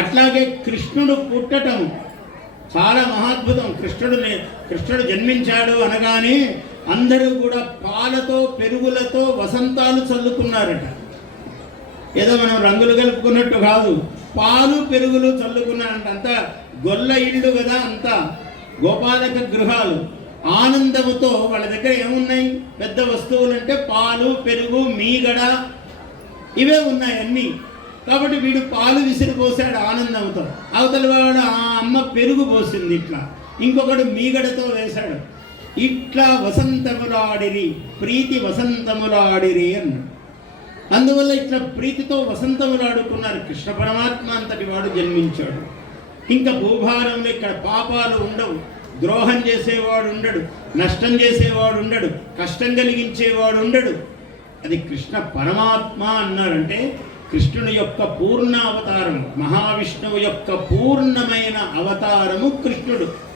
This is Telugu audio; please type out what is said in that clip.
అట్లాగే కృష్ణుడు పుట్టటం చాలా మహాద్భుతం. కృష్ణుడు జన్మించాడు అనగానే అందరూ కూడా పాలతో పెరుగులతో వసంతాలు చల్లుకున్నారట. ఏదో మనం రంగులు కలుపుకున్నట్టు కాదు, పాలు పెరుగులు చల్లుకున్నారంట. అంతా గొల్ల ఇళ్ళు కదా, అంతా గోపాలక గృహాలు. ఆనందముతో వాళ్ళ దగ్గర ఏమున్నాయి, పెద్ద వస్తువులు అంటే పాలు పెరుగు మీగడ ఇవే ఉన్నాయి అన్నీ. కాబట్టి వీడు పాలు విసిరిపోసాడు ఆనందంతో, అవతల వాడు ఆ అమ్మ పెరుగు పోసింది ఇట్లా, ఇంకొకడు మీగడతో వేశాడు. ఇట్లా వసంతములాడిరి, ప్రీతి వసంతములాడిరి అన్నాడు. అందువల్ల ఇట్లా ప్రీతితో వసంతములాడుకున్నారు. కృష్ణ పరమాత్మ అంతటి వాడు జన్మించాడు. ఇంకా భూభారంలో ఇక్కడ పాపాలు ఉండవు, ద్రోహం చేసేవాడు ఉండడు, నష్టం చేసేవాడు ఉండడు, కష్టం కలిగించేవాడు ఉండడు. అది కృష్ణ పరమాత్మ అన్నారంటే కృష్ణుని యొక్క పూర్ణ అవతారం, మహావిష్ణువు యొక్క పూర్ణమైన అవతారము కృష్ణుడు.